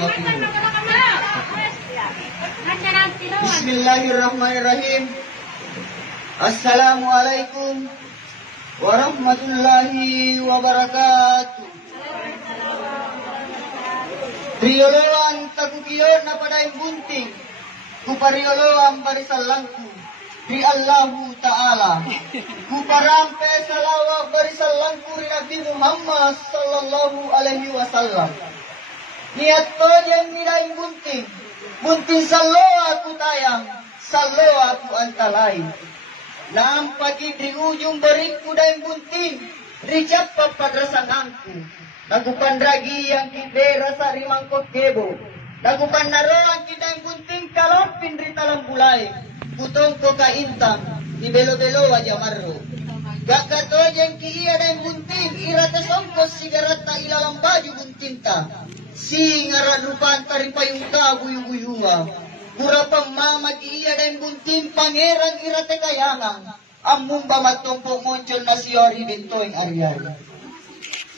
wabarakatuh. Bismillahirrahmanirrahim. Assalamualaikum warahmatullahi wabarakatuh. Trioloan takukiyon na paday bunting, kuparioloan barisalangku, di Allahu Ta'ala. Kuparampe salawat barisalangku ri Nabi Muhammad sallallahu alaihi wasallam. Niat ko jen miday bunting, bunting salo aku tayang, salo aku antalay. Nampagi di ujung beriku day bunting, ricap papadrasanganku. Nagupan ragi yang kibera sa rimangkot kebo. Nagupan naro ang kita yang bunting kalopin ri talang bulay. Putong ko kaintang, di belo-belo aja marro. Gakato yang kiia dan bunting, irata songkos sigarata ilalang baju buntinta. Si ngaradupan taripayung kabuyung-buyunga. Kurapang mama kiia dan bunting, pangerang irate kayangang. Amung bamatongpo muncul na siyori bintoing ari-ari.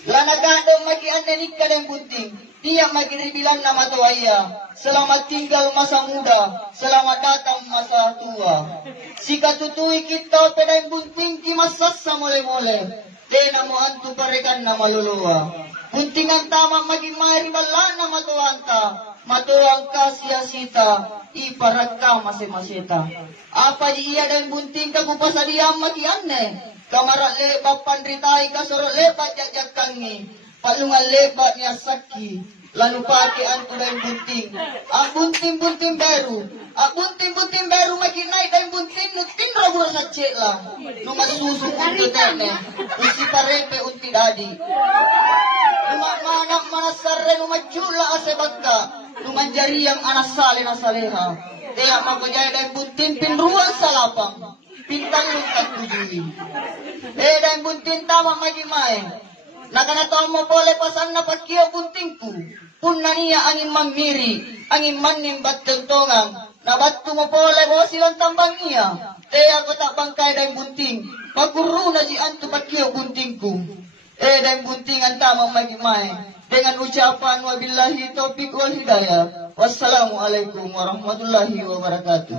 Lanagandong magiandanik ka ng bunting, tiyak magiribilang na matuaya. Selamat tinggal masa muda, selamat datang masa tua. Si katutuy kita pedang bunting kimasas sa mole-mole. Tena mo antu parekan na maluluwa. Bunting ang tama maging mahiribala na matuanta. Matuang ka siya sita, iparag ka masimasita. Apa di iya dan bunting kagupasadiyang magianne. Kamarak lebat pandritai kasarot lebat jajak kangi. Palungan lebat niya saki. Lalu pakai antu dan bunting. Bunting-bunting baru. Bunting-bunting baru makin naik dan bunting. Nuting rabu rasa cek lah. Numa susu untuk tene. Usi parepe unti dadi. Numa manak manasare numa jula asebaka. Numa jari yang anak sale na saleha. Tiap makojaya dan bunting pinruan salapang. Pintal lungkat kujui. Dan bunting tama majimain. Nakanataw mo pole pasan na pakiyo buntingku. Pun naniya angin mangmiri. Angin manin bat tentongan. Nabattu mo pole mo silang tambang niya. Kaya ko tak bangkay dan bunting. Maguru na si antu pakiyo buntingku. Dan bunting ang tamang majimain. Dengan ucapan wabillahi taufiq wal hidayah. Wassalamualaikum warahmatullahi wabarakatuh.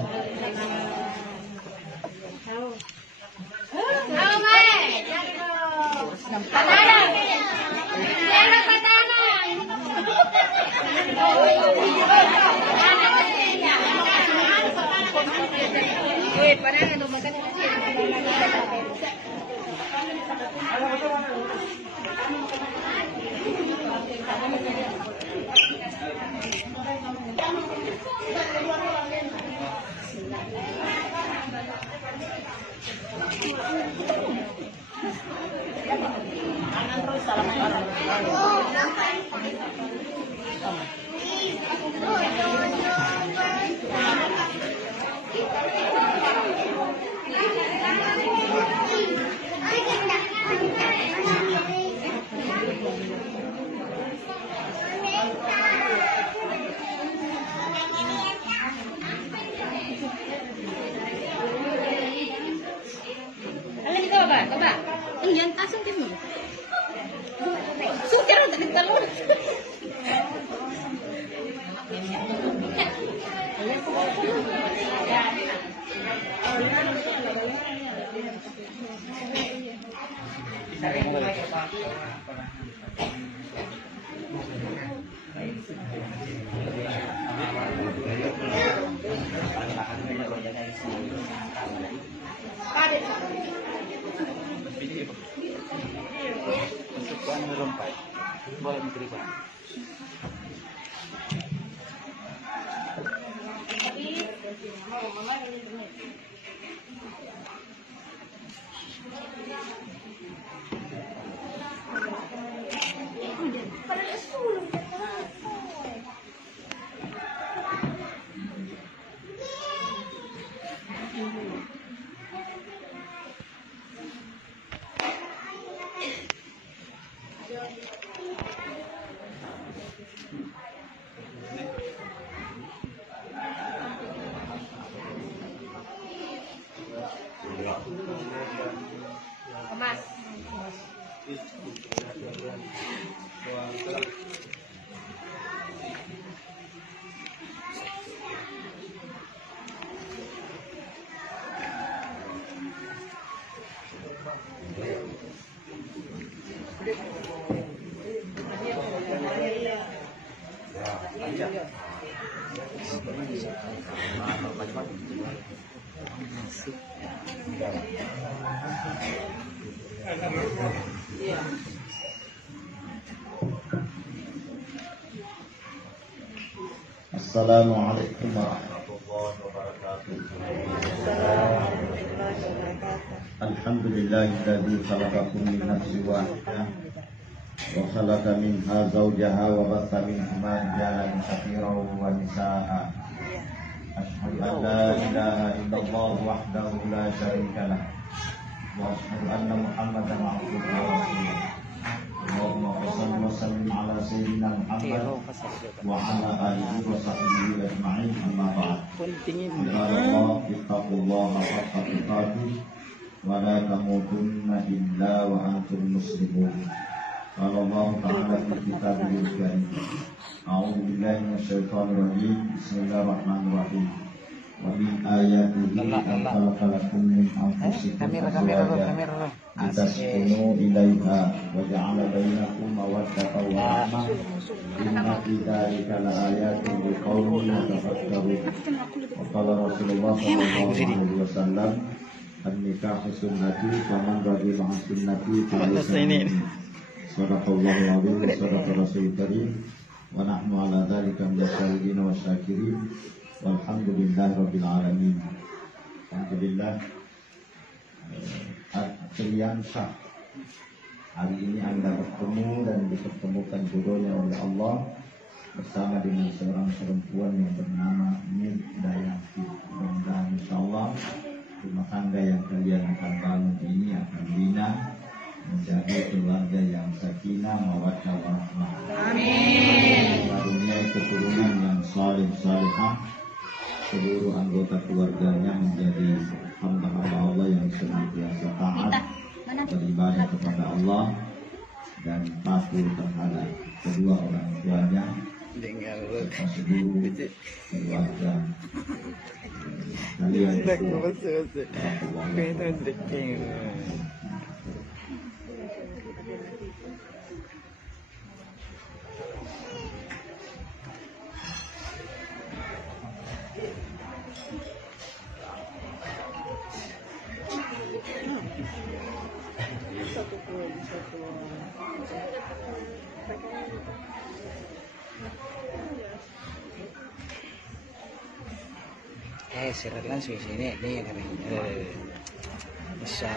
Coba. Yan tasong din mo. Sukir ang talon. Untuk kuan melompat, boleh menerima. Mas. Assalamualaikum warahmatullahi wabarakatuh. Alhamdulillahilladzi khalaqakum min nafsin wahidah wa khalaqa minha zawjaha wa batha minhuma rijalan katsiran wa nisaa'a. Asyhadu an la ilaha illallah wahdahu la syarika lah wa asyhadu anna Muhammadan abduhu wa rasuluh. Allahumma shalli wa sallim ala sayyidina Muhammad wa ala alihi wa sahbihi ajma'in, amma ba'd. Ibadallah, ittaqullaha haqqa tuqatih wa la tamutunna illa wa antum muslimun. Qala Allah ta'ala fi kitabihil karim. A'udzu billahi minasyaitonir rajim. Bismillahirrahmanirrahim. Wa min ayatihi an khalaqalakum min anfusikum azwajan litaskunu ilaiha wa ja'ala bainakum mawaddatan wa rahmah. Inna fi dzalika laayatin liqaumin yatafakkarun. Wa qala Rasulullah sallallahu alaihi wasallam, an-nikahu sunnati faman radiya an sunnati falaysa minni. Sadaqallahul azim wa sadaqa rasulul karim wa nahnu ala dzalika minasyahidin wa syakirin. Walhamdulillahirabbil alamin. Alhamdulillah. Pilihan sah. Hari ini Anda bertemu dan dipertemukan jodohnya oleh Allah bersama dengan seorang perempuan yang bernama Min Dayanti. Mudah-mudahan insyaallah rumah tangga yang kalian akan bangun ini akan bina menjadi keluarga yang sakinah mawaddah warahmah. Amin. Dunia keturunan yang saleh salihah, seluruh anggota keluarganya menjadi hamba-hamba Allah yang senantiasa taat beribadah kepada Allah dan patuh terhadap kedua orang tuanya serta seluruh keluarga kalian. Sirat langsung sini nih bisa.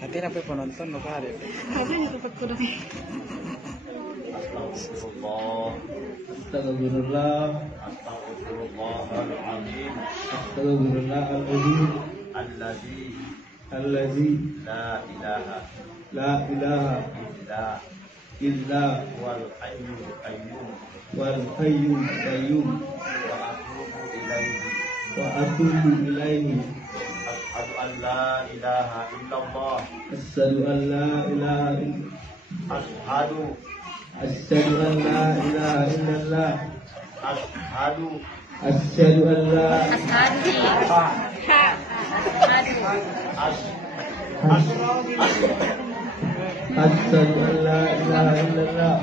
Nanti apa penonton lo ada? Astagfirullah, astagfirullahaladzim, astagfirullahaladzim, allazi la ilaha illa wal hayyul qayyum wa atubu ilaihi. Asyhadu an la ilaha illallah. Asyhadu an la ilaha illallah. Asyhadu an la ilaha illallah. Asyhadu an la Asyhadu an la ilaha illallah.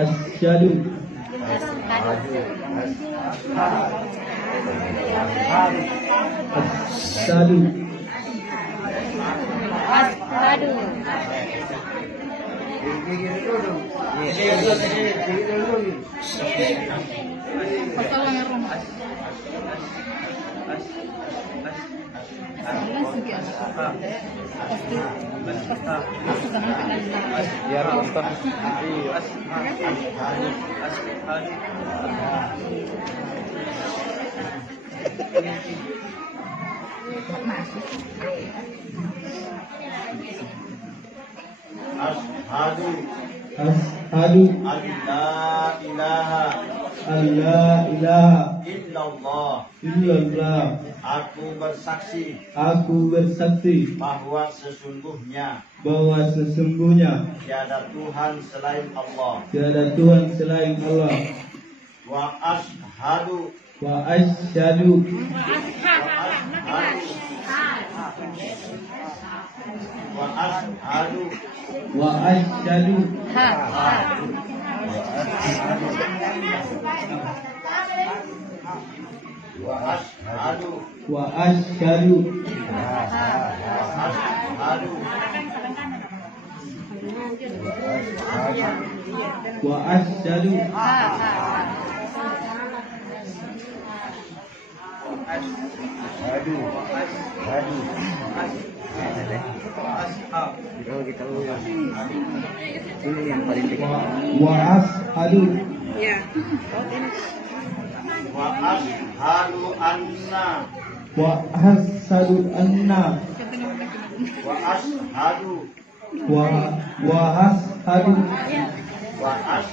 Asyhadu Biar nonton. Asyhadu an la ilaha illallah. Aku bersaksi bahwa sesungguhnya tiada Tuhan selain Allah. wa ashhadu wa asyhadu wa ashhadu wa asyhadu wa ashhadu wa asyhadu wa asyhadu Kalau kita ini yang paling dekat. wa ashhadu wa ashhadu anna wa ashhadu anna wa ashhadu wa ashhadu wa ash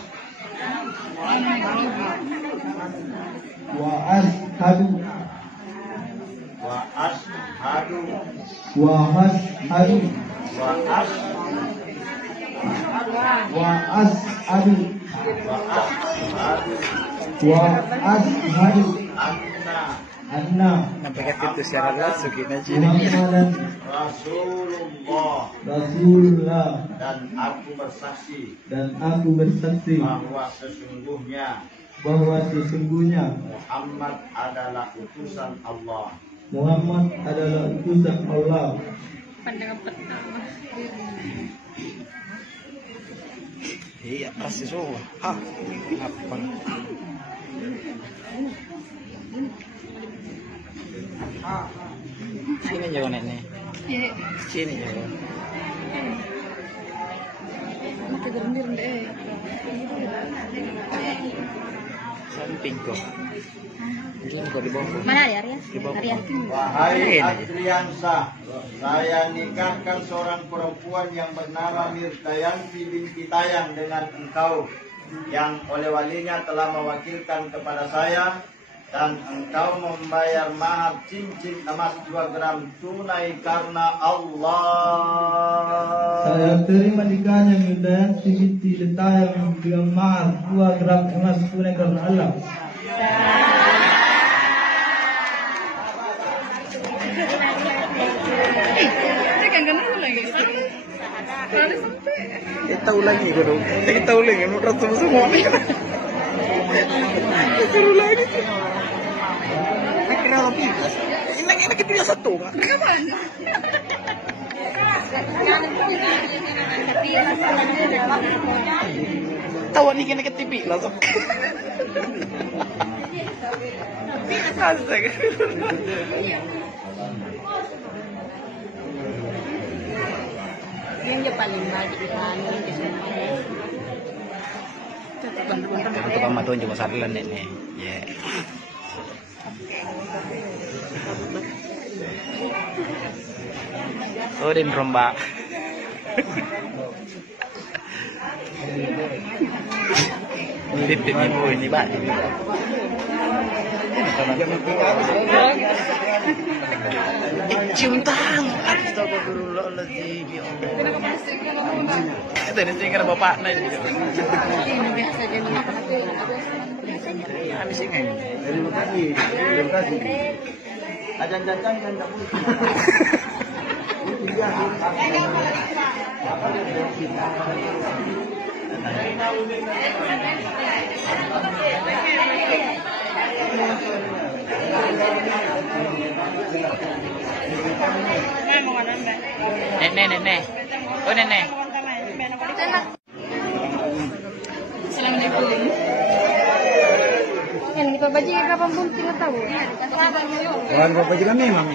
wa ashhadu wa ashhadu wa ashhadu wa ash wa ashhadu wa ashhadu wa ashhadu anna anna Nampaknya itu secara langsung kita sini. Muhammadan Rasulullah, Rasulullah, dan aku bersaksi dan aku bersaksi bahwa sesungguhnya bahwa sesungguhnya Muhammad adalah utusan Allah. Muhammad adalah utusan Allah. Pandangan pertama. Iya, pasti semua. Apa? Sini jauh nenek. Sini jauh. Mati gerundir deh. Samping kok. Ini kok di bawah. Mana ya, Arya? Di bawah. Arya. Wahai Ini aja. Adriansa, saya nikahkan seorang perempuan yang bernama Mirdayanti binti Tayang dengan engkau, yang oleh walinya telah mewakilkan kepada saya, dan engkau membayar mahar cincin emas 2 gram tunai karena Allah. Saya terima nikahnya Mirdayanti binti Tayang dengan mahar 2 gram emas tunai karena Allah. Kita ulangi ko dong. Kita ulangi. Ano rato semua. Kita ulangi. Kenapa pilas? Ini kita satu. Kapan? Tawa ni kena ke TV langsung. Astaga. Yang dia paling baik di sana. Ito pang matuan juga sarlan nih. Yeah. Oh, din romba. Nilipin ni mo ini ba? Cium tangan. Astagfirullahaladzim. Ya Allah. Kita ini sih karena bapak naik. Habis ini. Terima kasih. Ajan-ajan kan tak boleh. Nenek. Oh nenek. Assalamualaikum. Yang di Babaji kapan pun tinggal tahu. Orang bapak juga memang.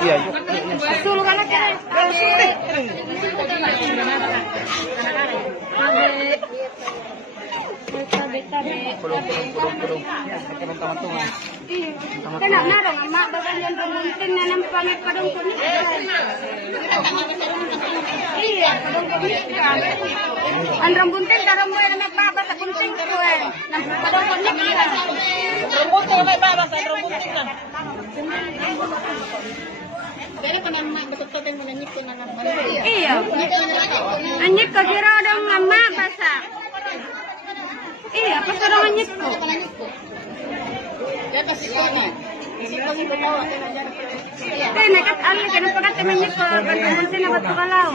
Iya. Sulu kan Kena na dong, mak bagan yang rumuntin na nang pamit pa dong ko ni. Iya, dong ko ni. Ang rumuntin daram mo na may papa sa kunting ko eh. Nang pa dong ko ni. Iya. Anyit ko kira dong mama basa. Iya, pas orang anyit ko. Eh, nakat ali kenapa kata anyit ko? Bantu na ba't kalau?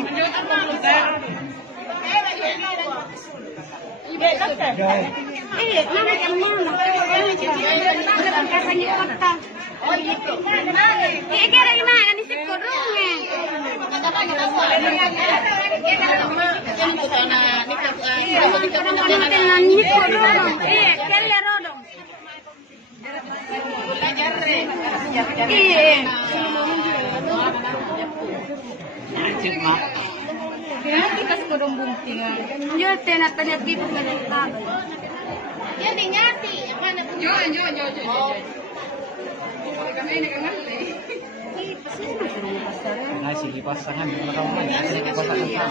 Iya, nama kan mama. Kasanya kota. Iya, kira gimana kan isip ko dong eh. Kita sekarang bunting. Yo, tanya kita menentang. Ya, nyati. Mana pun. Yo. Sige pasangan kawan. Sige pasangan.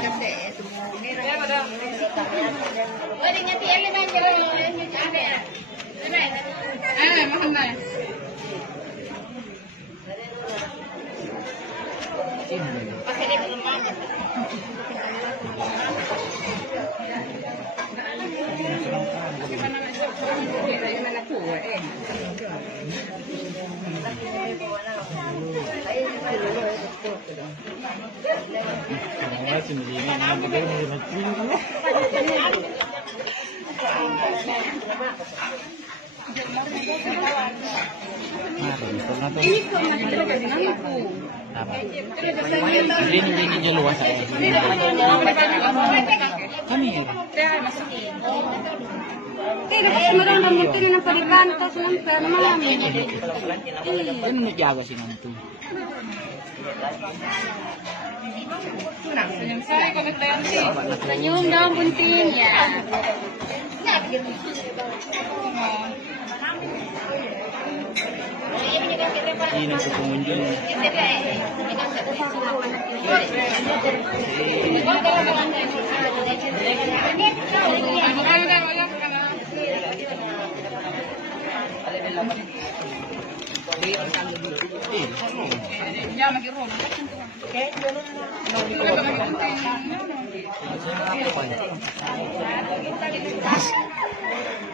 Ini luas saya. Kami. Tidak sebenarnya mungkin yang pernikahan atau sampai malam. Ini menjaga sih nanti. Senyum dong bunting ya. Ini pengunjung.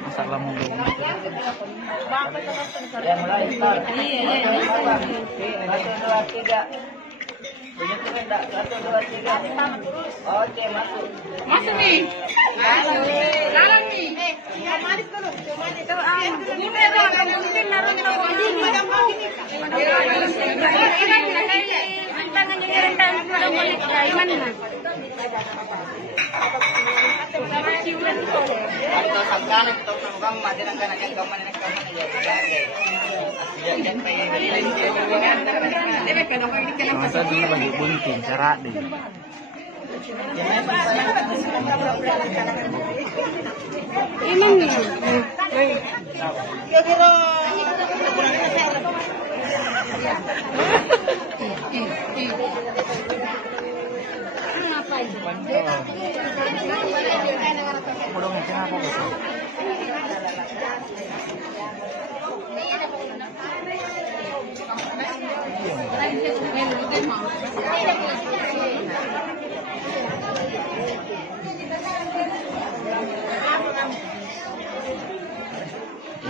Masalah mulu. Oke, masuk. Masuk nih. Jalan nih. Masa dulu lagi bunting cara deh. Ini nih.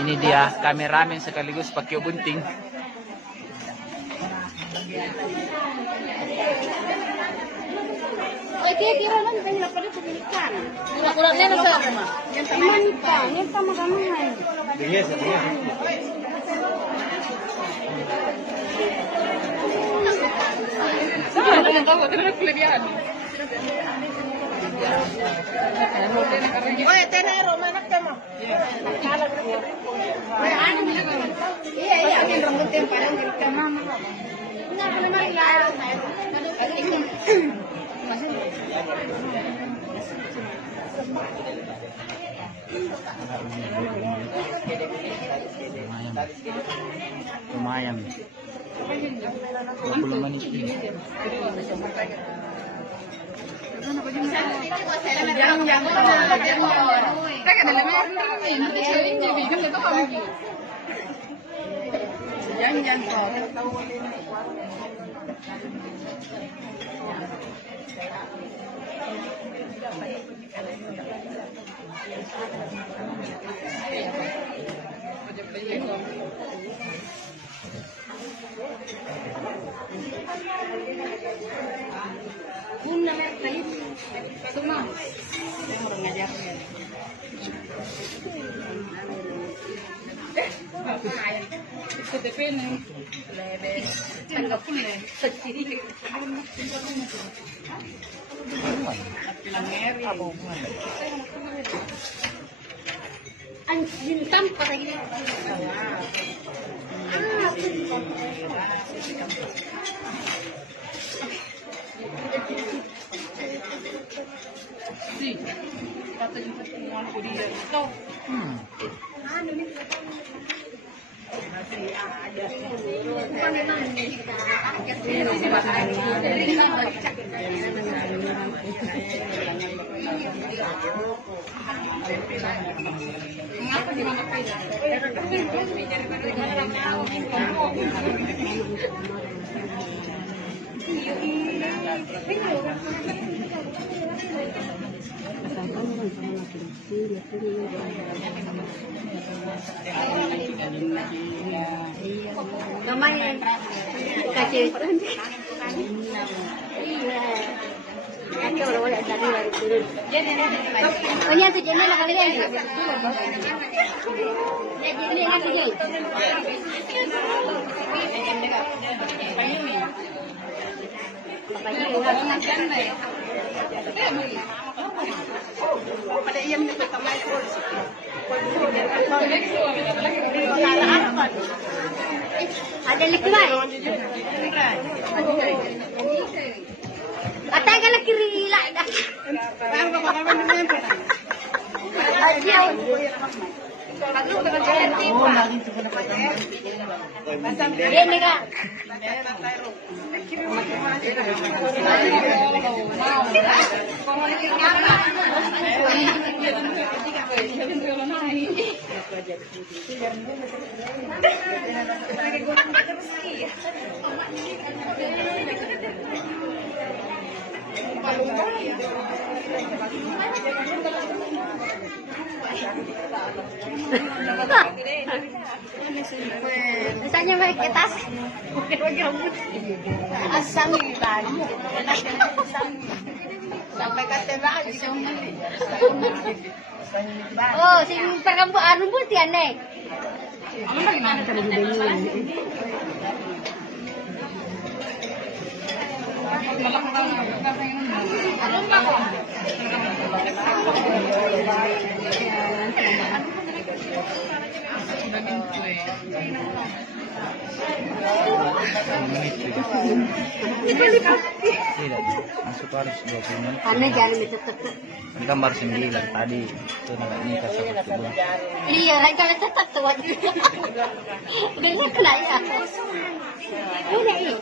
Ini dia kameramen sekaligus pakai bunting. Kira lang kanya pala pumilikan. Nakulat na sa ama. Iman pa, yan pa magamahan. Yes. Oye, tenero, manak ka mo. Iya, ang rambutin parang ganito. Nga pa naman ilaw. Lumayan. 20 menit ini. Jangan kok. Bunda mereka itu semua yang orang ngajarnya. Ikut DP nih, lebih tanggap pun deh. Anjing tampak lagi. Sí, kata juga semua aku dia. Tahu? Anu nih. Masih ada. Bukan memang bisa. Mengapa di mana peda? Namanya kasih iya. Nanti kalau boleh tadi baru turun. Oh iya tuh jadinya kali ya. Ini yang sini. Pada iyam ni pertama itu. Ada likmai. Katakan lagi rila dah. Ini kak. Misalnya pakai tas, pakai rambut, asam tadi, sampai kata asam. Oh, si perambut rambut ya nek. Mana tadi begini? Tidak, masuk harus 20 menit. Karena jangan tetap. Gambar 9 tadi itu ini kasih aku. Iya, kalau tetap tuh. Udah kena ya. Udah ini.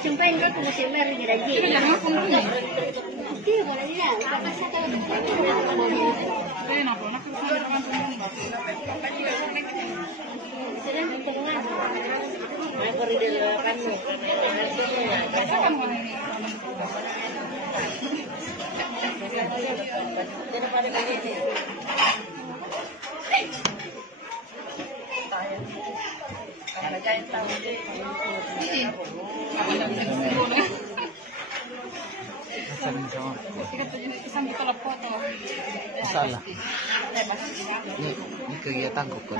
Sumpah ini aku masih merah di lagi. Iya, boleh ya. Apa sih kalau sedang di tengah. Aku di depan Salah. Ini kegiatan kok.